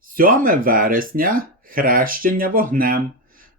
7 вересня хрещення вогнем.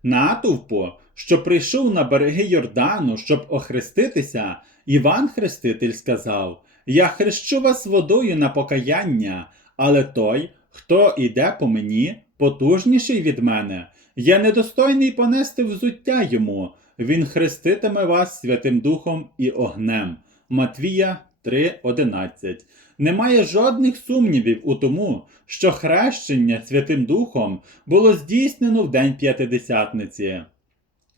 Натовпу, що прийшов на береги Йордану, щоб охреститися, Іван Хреститель сказав: Я хрещу вас водою на покаяння, але той, хто іде по мені, потужніший від мене. Я недостойний понести взуття йому. Він хреститиме вас Святим Духом і огнем. Матвія 3:11. Немає жодних сумнівів у тому, що хрещення Святим Духом було здійснено в день П'ятидесятниці.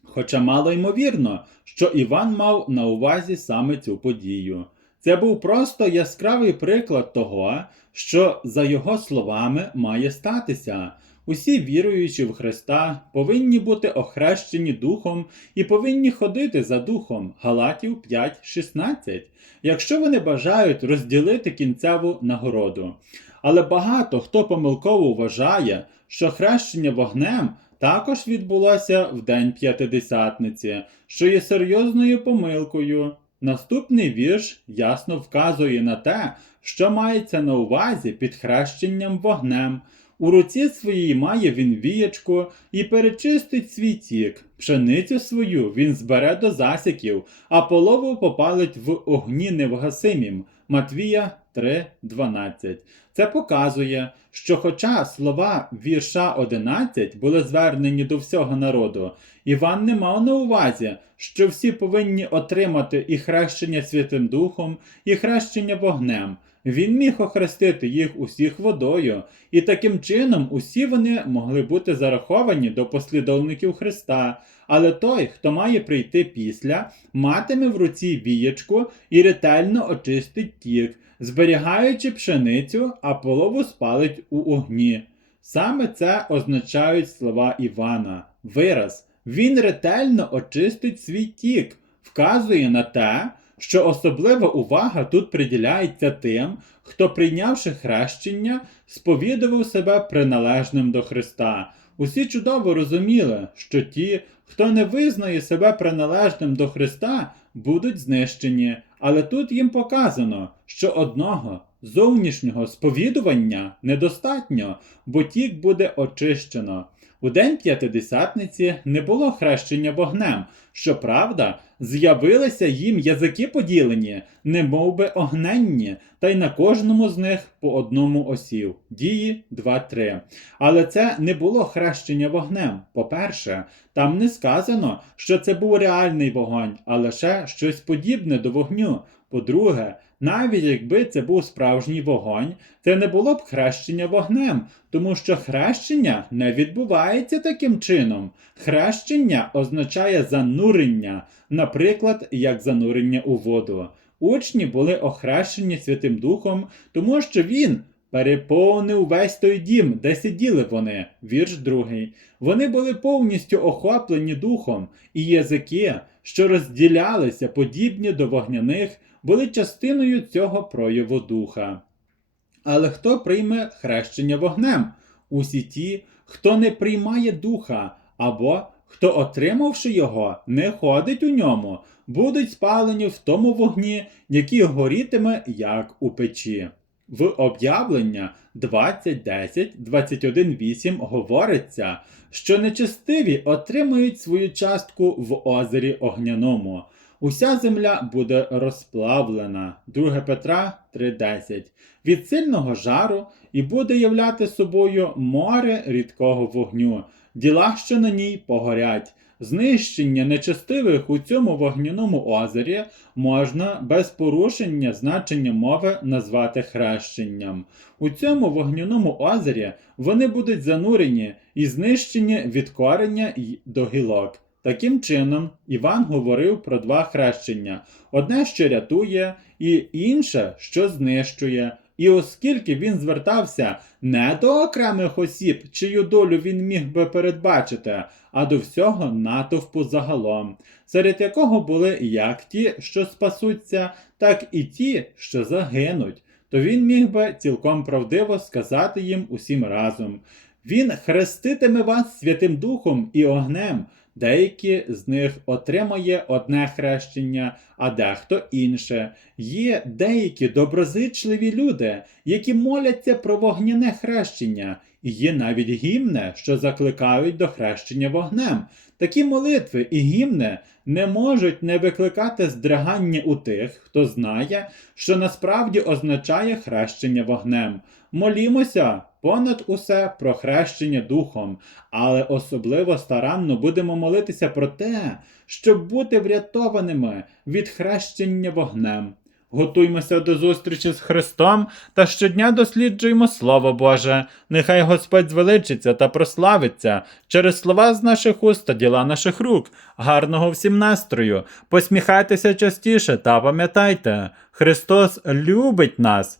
Хоча мало ймовірно, що Іван мав на увазі саме цю подію. Це був просто яскравий приклад того, що, за його словами, має статися. Усі віруючі в Христа повинні бути охрещені Духом і повинні ходити за Духом. Галатів 5.16, якщо вони бажають розділити кінцеву нагороду. Але багато хто помилково вважає, що хрещення вогнем також відбулося в день П'ятидесятниці, що є серйозною помилкою. Наступний вірш ясно вказує на те, що мається на увазі під хрещенням вогнем. У руці своїй має він віячку і перечистить свій тік. Пшеницю свою він збере до засіків, а полову попалить в огні невгасимім. Матвія 3.12. Це показує, що хоча слова вірша 11 були звернені до всього народу, Іван не мав на увазі, що всі повинні отримати і хрещення Святим Духом, і хрещення вогнем. Він міг охрестити їх усіх водою, і таким чином усі вони могли бути зараховані до послідовників Христа. Але той, хто має прийти після, матиме в руці вієчку і ретельно очистить тік, зберігаючи пшеницю, а полову спалить у огні. Саме це означають слова Івана. Вираз. Він ретельно очистить свій тік, вказує на те, що особлива увага тут приділяється тим, хто, прийнявши хрещення, сповідував себе приналежним до Христа. Усі чудово розуміли, що ті, хто не визнає себе приналежним до Христа, будуть знищені, але тут їм показано, що одного зовнішнього сповідування недостатньо, бо тік буде очищено. У день п'ятидесятниці не було хрещення вогнем. Щоправда, з'явилися їм язики поділені, немов би огненні, та й на кожному з них по одному осів. Дії 2-3. Але це не було хрещення вогнем. По-перше, там не сказано, що це був реальний вогонь, а лише щось подібне до вогню. По-друге, навіть якби це був справжній вогонь, це не було б хрещення вогнем, тому що хрещення не відбувається таким чином. Хрещення означає занурення, наприклад, як занурення у воду. Учні були охрещені Святим Духом, тому що він переповнив весь той дім, де сиділи вони. Вірш другий. Вони були повністю охоплені духом, і язики, що розділялися подібні до вогняних, були частиною цього прояву духа. Але хто прийме хрещення вогнем? Усі ті, хто не приймає духа, або хто, отримавши його, не ходить у ньому, будуть спалені в тому вогні, який горітиме, як у печі. В об'явлення 20.10, говориться, що нечестиві отримують свою частку в озері Огняному. Уся земля буде розплавлена. 2 Петра 3.10 від сильного жару і буде являти собою море рідкого вогню. Діла, що на ній погорять. Знищення нечестивих у цьому вогняному озері можна без порушення значення мови назвати хрещенням. У цьому вогняному озері вони будуть занурені і знищені від корення й до гілок. Таким чином, Іван говорив про два хрещення: одне, що рятує, і інше, що знищує. І оскільки він звертався не до окремих осіб, чию долю він міг би передбачити, а до всього натовпу загалом, серед якого були як ті, що спасуться, так і ті, що загинуть, то він міг би цілком правдиво сказати їм усім разом: Він хреститиме вас Святим Духом і огнем. Деякі з них отримає одне хрещення, а дехто інше. Є деякі доброзичливі люди, які моляться про вогняне хрещення, І є навіть гімни, що закликають до хрещення вогнем. Такі молитви і гімни не можуть не викликати здригання у тих, хто знає, що насправді означає хрещення вогнем. Молімося понад усе про хрещення духом, але особливо старанно будемо молитися про те, щоб бути врятованими від хрещення вогнем. Готуймося до зустрічі з Христом та щодня досліджуємо Слово Боже. Нехай Господь звеличиться та прославиться через слова з наших уст та діла наших рук. Гарного всім настрою. Посміхайтеся частіше та пам'ятайте, Христос любить нас.